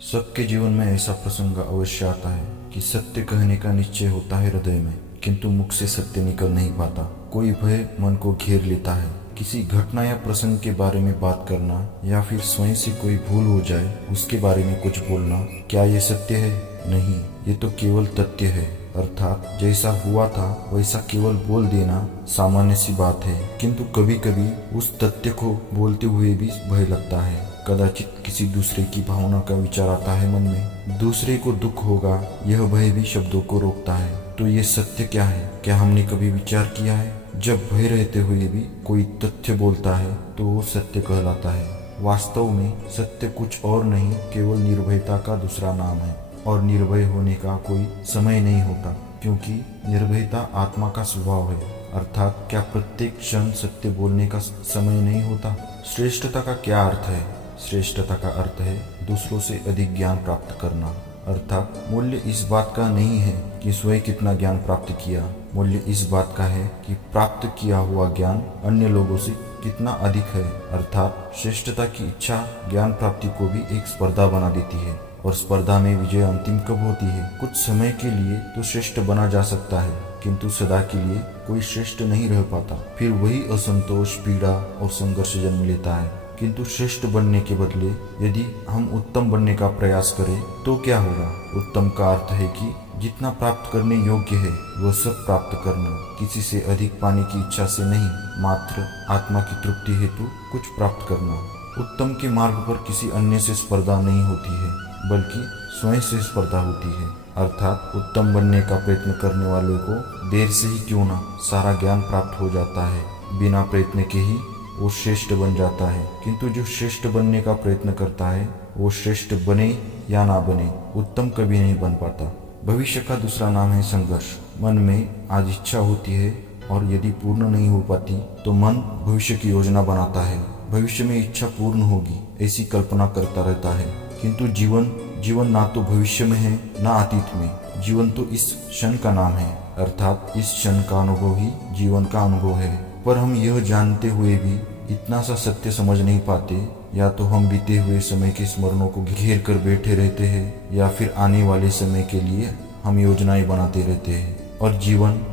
सबके जीवन में ऐसा प्रसंग अवश्य आता है कि सत्य कहने का निश्चय होता है हृदय में, किंतु मुख से सत्य निकल नहीं पाता। कोई भय मन को घेर लेता है। किसी घटना या प्रसंग के बारे में बात करना या फिर स्वयं से कोई भूल हो जाए उसके बारे में कुछ बोलना, क्या ये सत्य है? नहीं, ये तो केवल तथ्य है। अर्थात जैसा हुआ था वैसा केवल बोल देना सामान्य सी बात है, किंतु कभी कभी उस तथ्य को बोलते हुए भी भय लगता है। कदाचित किसी दूसरे की भावना का विचार आता है मन में, दूसरे को दुख होगा, यह भय भी शब्दों को रोकता है। तो ये सत्य क्या है? क्या हमने कभी विचार किया है? जब भय रहते हुए भी कोई तथ्य बोलता है तो वो सत्य कहलाता है। वास्तव में सत्य कुछ और नहीं, केवल निर्भयता का दूसरा नाम है। और निर्भय होने का कोई समय नहीं होता, क्योंकि निर्भयता आत्मा का स्वभाव है। अर्थात क्या प्रत्येक क्षण सत्य बोलने का समय नहीं होता? श्रेष्ठता का क्या अर्थ है? श्रेष्ठता का अर्थ है दूसरों से अधिक ज्ञान प्राप्त करना। अर्थात मूल्य इस बात का नहीं है कि स्वयं कितना ज्ञान प्राप्त किया, मूल्य इस बात का है कि प्राप्त किया हुआ ज्ञान अन्य लोगों से कितना अधिक है। अर्थात श्रेष्ठता की इच्छा ज्ञान प्राप्ति को भी एक स्पर्धा बना देती है, और स्पर्धा में विजय अंतिम कब होती है? कुछ समय के लिए तो श्रेष्ठ बना जा सकता है, किंतु सदा के लिए कोई श्रेष्ठ नहीं रह पाता। फिर वही असंतोष, पीड़ा और संघर्ष जन्म लेता है। किंतु श्रेष्ठ बनने के बदले यदि हम उत्तम बनने का प्रयास करें तो क्या होगा? उत्तम का अर्थ है कि जितना प्राप्त करने योग्य है वह सब प्राप्त करना, किसी से अधिक पाने की इच्छा से नहीं, मात्र आत्मा की तृप्ति हेतु कुछ प्राप्त करना। उत्तम के मार्ग पर किसी अन्य से स्पर्धा नहीं होती है, बल्कि स्वयं से स्पर्धा होती है। अर्थात उत्तम बनने का प्रयत्न करने वाले को देर से ही क्यों ना सारा ज्ञान प्राप्त हो जाता है, बिना प्रयत्न के ही वो श्रेष्ठ बन जाता है। किंतु जो श्रेष्ठ बनने का प्रयत्न करता है वो श्रेष्ठ बने या ना बने, उत्तम कभी नहीं बन पाता। भविष्य का दूसरा नाम है संघर्ष। मन में आज इच्छा होती है और यदि पूर्ण नहीं हो पाती तो मन भविष्य की योजना बनाता है। भविष्य में इच्छा पूर्ण होगी ऐसी कल्पना करता रहता है, किंतु जीवन ना तो भविष्य में है ना अतीत में। जीवन तो इस क्षण का नाम है, अर्थात इस क्षण का अनुभव ही जीवन का अनुभव है। पर हम यह जानते हुए भी इतना सा सत्य समझ नहीं पाते। या तो हम बीते हुए समय के स्मरणों को घेर कर बैठे रहते हैं, या फिर आने वाले समय के लिए हम योजनाएं बनाते रहते हैं और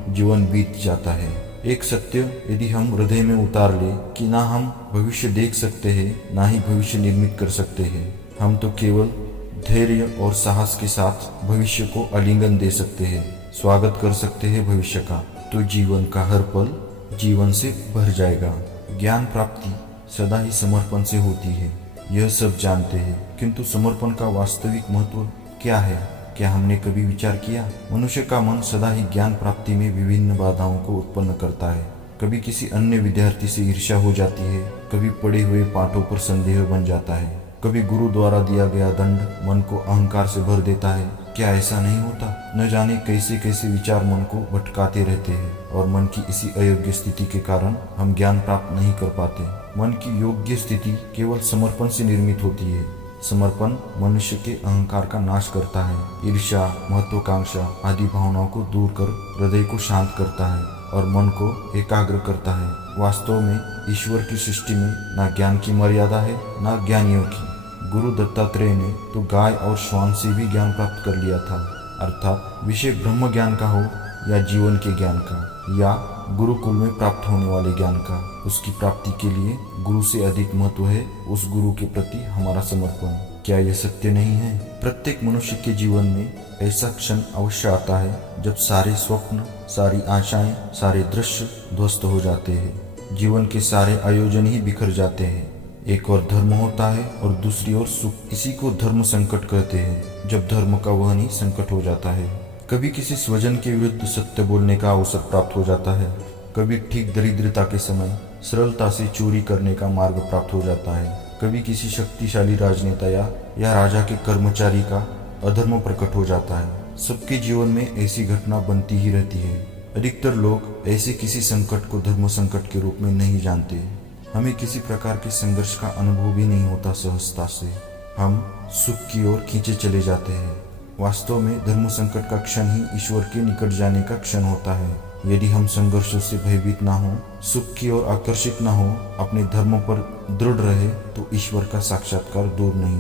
जीवन बीत जाता है। एक सत्य यदि हम हृदय में उतार ले कि ना हम भविष्य देख सकते हैं ना ही भविष्य निर्मित कर सकते हैं, हम तो केवल धैर्य और साहस के साथ भविष्य को आलिंगन दे सकते हैं, स्वागत कर सकते हैं भविष्य का, तो जीवन का हर पल जीवन से भर जाएगा। ज्ञान प्राप्ति सदा ही समर्पण से होती है, यह सब जानते हैं, किंतु समर्पण का वास्तविक महत्व क्या है? क्या हमने कभी विचार किया? मनुष्य का मन सदा ही ज्ञान प्राप्ति में विभिन्न बाधाओं को उत्पन्न करता है। कभी किसी अन्य विद्यार्थी से ईर्ष्या हो जाती है, कभी पढ़े हुए पाठों पर संदेह बन जाता है, कभी गुरु द्वारा दिया गया दंड मन को अहंकार से भर देता है। क्या ऐसा नहीं होता? न जाने कैसे कैसे विचार मन को भटकाते रहते हैं, और मन की इसी अयोग्य स्थिति के कारण हम ज्ञान प्राप्त नहीं कर पाते। मन की योग्य स्थिति केवल समर्पण से निर्मित होती है। समर्पण मनुष्य के अहंकार का नाश करता है, ईर्ष्या, महत्वाकांक्षा आदि भावनाओं को दूर कर हृदय को शांत करता है और मन को एकाग्र करता है। वास्तव में ईश्वर की सृष्टि में ना ज्ञान की मर्यादा है ना ज्ञानियों की। गुरु दत्तात्रेय ने तो गाय और श्वान से भी ज्ञान प्राप्त कर लिया था। अर्थात विषय ब्रह्म ज्ञान का हो या जीवन के ज्ञान का या गुरुकुल में प्राप्त होने वाले ज्ञान का, उसकी प्राप्ति के लिए गुरु से अधिक महत्व है उस गुरु के प्रति हमारा समर्पण। क्या यह सत्य नहीं है? प्रत्येक मनुष्य के जीवन में ऐसा क्षण अवश्य आता है जब सारे स्वप्न, सारी आशाएं, सारे दृश्य ध्वस्त हो जाते हैं, जीवन के सारे आयोजन ही बिखर जाते हैं। एक और धर्म होता है और दूसरी ओर सुख, इसी को धर्म संकट कहते हैं, जब धर्म का वहन ही संकट हो जाता है। कभी किसी स्वजन के विरुद्ध सत्य बोलने का अवसर प्राप्त हो जाता है, कभी ठीक दरिद्रता के समय सरलता से चोरी करने का मार्ग प्राप्त हो जाता है, कभी किसी शक्तिशाली राजनेता या राजा के कर्मचारी का अधर्म प्रकट हो जाता है। सबके जीवन में ऐसी घटना बनती ही रहती है। अधिकतर लोग ऐसे किसी संकट को धर्म संकट के रूप में नहीं जानते। हमें किसी प्रकार के संघर्ष का अनुभव भी नहीं होता। सहजता से हम सुख की ओर खींचे चले जाते हैं। वास्तव में धर्म संकट का क्षण ही ईश्वर के निकट जाने का क्षण होता है। यदि हम संघर्षों से भयभीत ना हो, सुख की ओर आकर्षित ना हो, अपने धर्म पर दृढ़ रहे, तो ईश्वर का साक्षात्कार दूर नहीं।